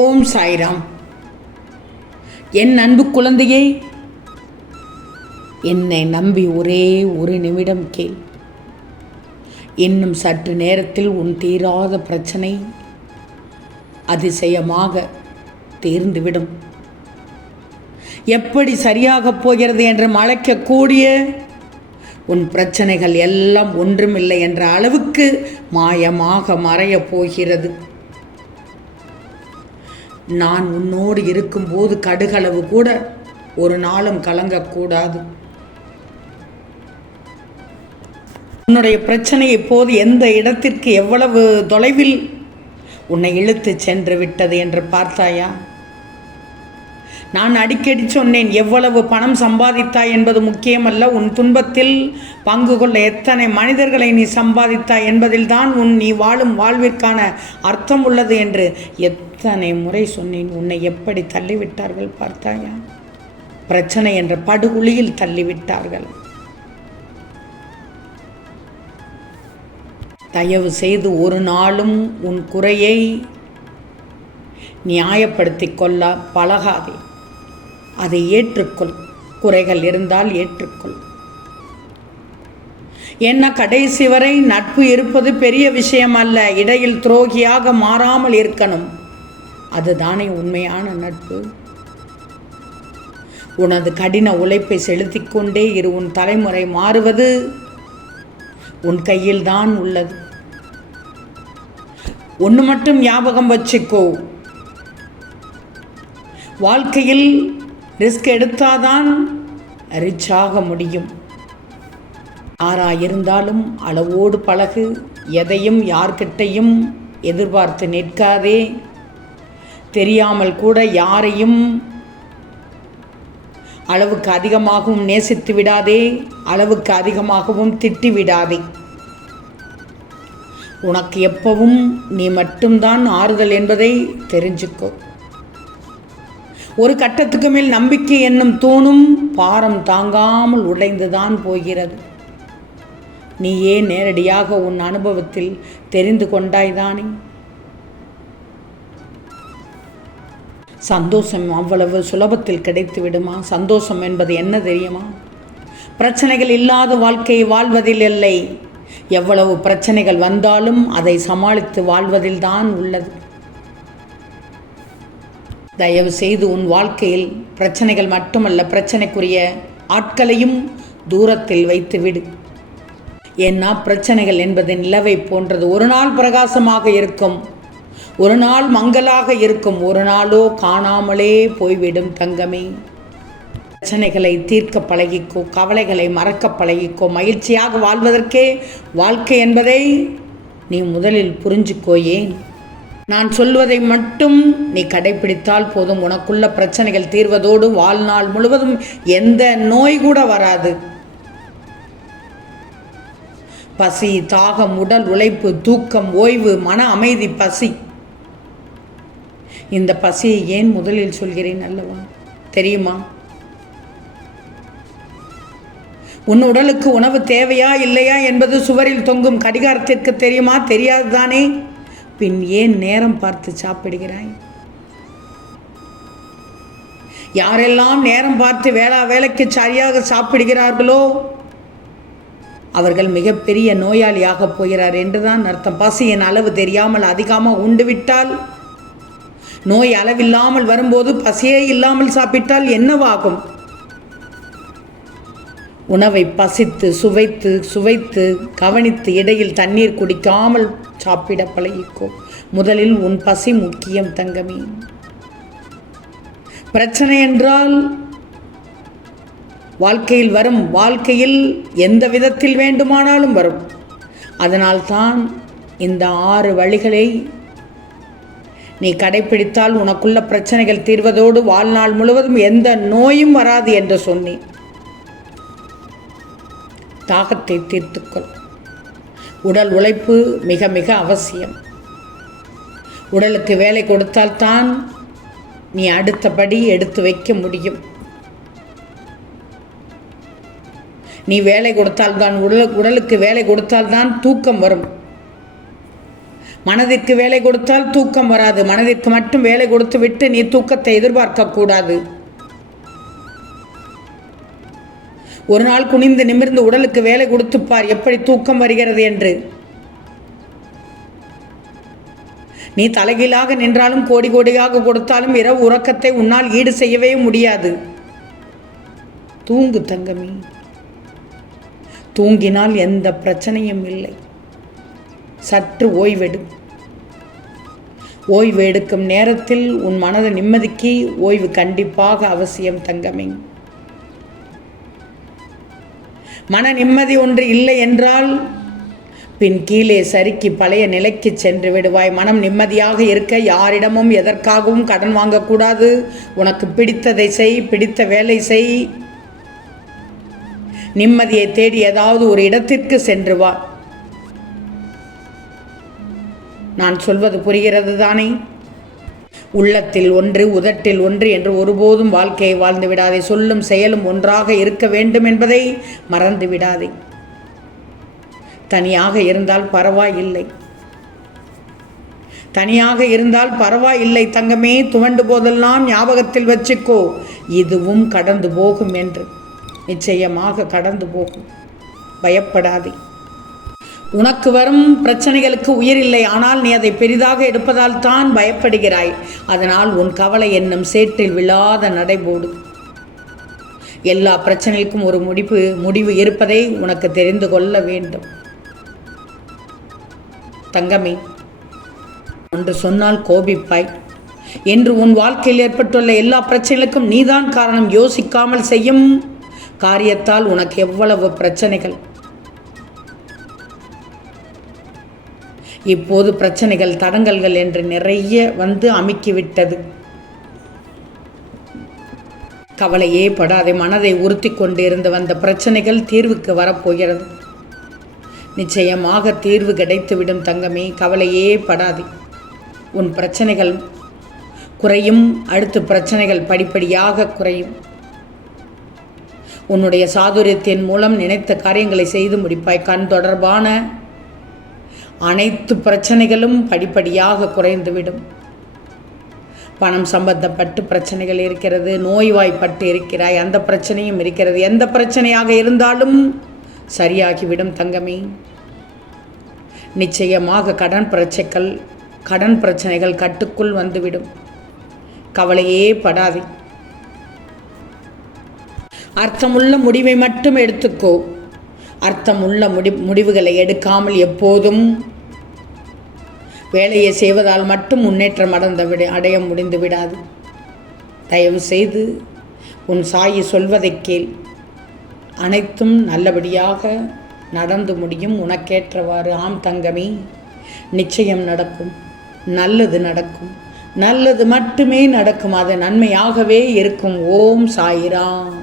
ஓம் சாய்ராம். என் அன்பு குழந்தையே என்னை நம்பி ஒரே ஒரு நிமிடம் கேள். இன்னும் சற்று நேரத்தில் உன் தீராத பிரச்சனை அதிசயமாக தீர்ந்துவிடும். எப்படி சரியாகப் போகிறது என்று மலைக்கக்கூடிய உன் பிரச்சனைகள் எல்லாம் ஒன்றுமில்லை என்ற அளவுக்கு மாயமாக மறையப் போகிறது. நான் உன்னோடு இருக்கும்போது கடுகளவு கூட ஒரு நாளும் கலங்கக்கூடாது. உன்னுடைய பிரச்சனை இப்போது எந்த இடத்திற்கு எவ்வளவு தொலைவில் உன்னை இழுத்து சென்று விட்டது என்று பார்த்தாயா? நான் அடிக்கடி சொன்னேன் எவ்வளவு பணம் சம்பாதித்தாய் என்பது முக்கியமல்ல. உன் துன்பத்தில் பங்கு கொள்ள எத்தனை மனிதர்களை நீ சம்பாதித்தாய் என்பதில்தான் உன் நீ வாழும் வாழ்விற்கான அர்த்தம் உள்ளது என்று எத்தனை முறை சொன்னேன். உன்னை எப்படி தள்ளிவிட்டார்கள் பார்த்தாயா? பிரச்சனை என்ற படுகுழியில் தள்ளிவிட்டார்கள். தயவு செய்து ஒரு நாளும் உன் குறையை நியாயப்படுத்திக் கொள்ள பழகாதே. அதை ஏற்றுக்கொள். குறைகள் இருந்தால் ஏற்றுக்கொள். என்ன கடைசி வரை நட்பு இருப்பது பெரிய விஷயம் அல்ல. இடையில் துரோகியாக மாறாமல் இருக்கணும். அதுதானே உண்மையான நட்பு. உனது கடின உழைப்பை செலுத்திக் கொண்டே இரு. உன் தலைமுறை மாறுவது உன் கையில் தான் உள்ளது. ஒன்று மட்டும் ஞாபகம் வச்சுக்கோ. வாழ்க்கையில் ரிஸ்க் எடுத்தாதான் ரிச் ஆக முடியும். ஆறா இருந்தாலும் அளவோடு பழகு எதையும் யார்கிட்டையும் எதிர்பார்த்து நிற்காதே. தெரியாமல் கூட யாரையும் அளவுக்கு அதிகமாகவும் நேசித்து விடாதே அளவுக்கு அதிகமாகவும் திட்டி விடாதே. உனக்கு எப்பவும் நீ மட்டும்தான் ஆறுதல் என்பதை தெரிஞ்சுக்கோ. ஒரு கட்டத்துக்கு மேல் நம்பிக்கை என்னும் தூணும் பாரம் தாங்காமல் உடைந்துதான் போகிறது. நீ ஏன் நேரடியாக உன் அனுபவத்தில் தெரிந்து கொண்டாய்தானே சந்தோஷம் அவ்வளவு சுலபத்தில் கிடைத்து விடுமா? சந்தோஷம் என்பது என்ன தெரியுமா? பிரச்சனைகள் இல்லாத வாழ்க்கையை வாழ்வதில் இல்லை. எவ்வளவு பிரச்சனைகள் வந்தாலும் அதை சமாளித்து வாழ்வதில் தான் உள்ளது. தயவு செய்து உன் வாழ்க்கையில் பிரச்சனைகள் மட்டுமல்ல பிரச்சனைக்குரிய ஆட்களையும் தூரத்தில் வைத்து விடு ஏன்னா பிரச்சனைகள் என்பது நிலவை போன்றது. ஒரு நாள் பிரகாசமாக இருக்கும் ஒரு நாள் மங்கலாக இருக்கும் ஒரு நாளோ காணாமலே போய்விடும் தங்கமே. பிரச்சனைகளை தீர்க்க பழகிக்கோ கவலைகளை மறக்க பழகிக்கோ மகிழ்ச்சியாக வாழ்வதற்கே வாழ்க்கை என்பதை நீ முதலில் புரிஞ்சுக்கோ ஏன்? நான் சொல்வதை மட்டும் நீ கடைபிடித்தால் போதும். உனக்குள்ள பிரச்சனைகள் தீர்வதோடு வாழ்நாள் முழுவதும் எந்த நோய் கூட வராது. பசி தாகம் உடல் உழைப்பு தூக்கம் ஓய்வு மன அமைதி பசி. இந்த பசியை ஏன் முதலில் சொல்கிறேன் அல்லவா? தெரியுமா? உன் உடலுக்கு உணவு தேவையா இல்லையா என்பது சுவரில் தொங்கும் கடிகாரத்திற்கு தெரியுமா? தெரியாது தானே பின் ஏன் நேரம் பார்த்து சாப்பிடுகிறாய்? யாரெல்லாம் நேரம் பார்த்து வேளா வேலைக்கு சரியாக சாப்பிடுகிறார்களோ அவர்கள் மிகப்பெரிய நோயாளியாக போகிறார் என்றுதான் அர்த்தம். பசியின் அளவு தெரியாமல் அதிகமாக உண்டு விட்டால் நோய் அளவில்லாமல் வரும்போது பசியே இல்லாமல் சாப்பிட்டால் என்னவாகும்? உணவை பசித்து சுவைத்து சுவைத்து கவனித்து இடையில் தண்ணீர் குடிக்காமல் சாப்பிட பழகிக்கோ. முதலில் உன் பசி முக்கியம் தங்கமே. பிரச்சனை என்றால் வாழ்க்கையில் வரும். வாழ்க்கையில் எந்த விதத்தில் வேண்டுமானாலும் வரும். அதனால்தான் இந்த ஆறு வழிகளை நீ கடைப்பிடித்தால் உனக்குள்ள பிரச்சனைகள் தீர்வதோடு வாழ்நாள் முழுவதும் எந்த நோயும் வராது என்று சொன்னேன். தாகத்தை தீர்த்துக்கொள். உடல் உழைப்பு மிக மிக அவசியம். உடலுக்கு வேலை கொடுத்தால்தான் நீ அடுத்தபடி எடுத்து வைக்க முடியும். நீ வேலை கொடுத்தால்தான் உடல் உடலுக்கு வேலை கொடுத்தால்தான் தூக்கம் வரும். மனதிற்கு வேலை கொடுத்தால் தூக்கம் வராது. மனதிற்கு மட்டும் வேலை கொடுத்து விட்டு நீ தூக்கத்தை எதிர்பார்க்கக்கூடாது. ஒரு நாள் குனிந்து நிமிர்ந்து உடலுக்கு வேலை கொடுத்துப்பார் எப்படி தூக்கம் வருகிறது என்று. நீ தலைகீழாக நின்றாலும் கோடி கோடியாக கொடுத்தாலும் இரவு உறக்கத்தை உன்னால் ஈடு செய்யவே முடியாது. தூங்கு தங்கமி. தூங்கினால் எந்த பிரச்சனையும் இல்லை. சற்று ஓய்வெடு. ஓய்வு எடுக்கும் நேரத்தில் உன் மனத நிம்மதிக்கு ஓய்வு கண்டிப்பாக அவசியம் தங்கமே. மன நிம்மதி ஒன்று இல்லை என்றால் பின் கீழே சறுக்கி பழைய நிலைக்கு சென்று விடுவாய். மனம் நிம்மதியாக இருக்க யாரிடமும் எதற்காகவும் கடன் வாங்கக்கூடாது. உனக்கு பிடித்ததை செய் பிடித்த வேலை செய். நிம்மதியை தேடி ஏதாவது ஒரு இடத்திற்கு சென்று வா. நான் சொல்வது புரிகிறது தானே உள்ளத்தில் ஒன்று உதட்டில் ஒன்று என்று ஒருபோதும் வாழ்க்கையை வாழ்ந்து விடாதே. சொல்லும் செயலும் ஒன்றாக இருக்க வேண்டும் என்பதை மறந்து விடாதே. தனியாக இருந்தால் பரவாயில்லை. தனியாக இருந்தால் பரவாயில்லை. தங்கமே துவண்டு போதெல்லாம் ஞாபகத்தில் வச்சுக்கோ. இதுவும் கடந்து போகும் என்று. நிச்சயமாக கடந்து போகும். பயப்படாதே. உனக்கு வரும் பிரச்சனைகளுக்கு உயிர் இல்லை ஆனால் நீ அதை பெரிதாக எடுப்பதால் தான் பயப்படுகிறாய். அதனால் உன் கவலை என்னும் சேற்றில் விழாத நடைபோடு. எல்லா பிரச்சனைக்கும் ஒரு முடிவு முடிவு இருப்பதை உனக்கு தெரிந்து கொள்ள வேண்டும். தங்கமே ஒன்று சொன்னால் கோபிப்பாய். என்று உன் வாழ்க்கையில் ஏற்பட்டுள்ள எல்லா பிரச்சனைகளுக்கும் நீதான் காரணம். யோசிக்காமல் செய்யும் காரியத்தால் உனக்கு எவ்வளவு பிரச்சனைகள்? இப்போது பிரச்சனைகள் தடங்கல்கள் என்று நிறைய வந்து அமுக்கிவிட்டது. கவலையே படாதே மனதை உறுத்தி கொண்டிருந்து வந்த பிரச்சனைகள் தீர்வுக்கு வரப்போகிறது. நிச்சயமாக தீர்வு கிடைத்துவிடும் தங்கமே கவலையே படாதே. உன் பிரச்சனைகள் குறையும் அடுத்து பிரச்சனைகள் படிப்படியாக குறையும். உன்னுடைய சாதுரியத்தின் மூலம் நினைத்த காரியங்களை செய்து முடிப்பாய். கண் தொடர்பான அனைத்து பிரச்சனைகளும் படிப்படியாக குறைந்துவிடும். பணம் சம்பந்தப்பட்டு பிரச்சனைகள் இருக்கிறது நோய்வாய்ப்பட்டு இருக்கிறாய் அந்த பிரச்சனையும் இருக்கிறது. எந்த பிரச்சனையாக இருந்தாலும் சரியாகிவிடும் தங்கமே. நிச்சயமாக கடன் பிரச்சனைகள் கடன் பிரச்சனைகள் கட்டுக்குள் வந்துவிடும். கவலையே படாதே. அர்த்தமுள்ள முடிவை மட்டும் எடுத்துக்கோ. அர்த்தமுள்ள முடி முடிவுகளை எடுக்காமல் எப்போதும் வேலையை செய்வதால் மட்டும் முன்னேற்றம் அடைந்த விட அடைய முடிந்து விடாது. தயவு செய்து உன் சாயி சொல்வதை கேள். அனைத்தும் நல்லபடியாக நடந்து முடியும். உனக்கேற்றவாறு ஆம் தங்கமே நிச்சயம் நடக்கும். நல்லது நடக்கும். நல்லது மட்டுமே நடக்கும். அது நன்மையாகவே இருக்கும். ஓம் சாயிராம்.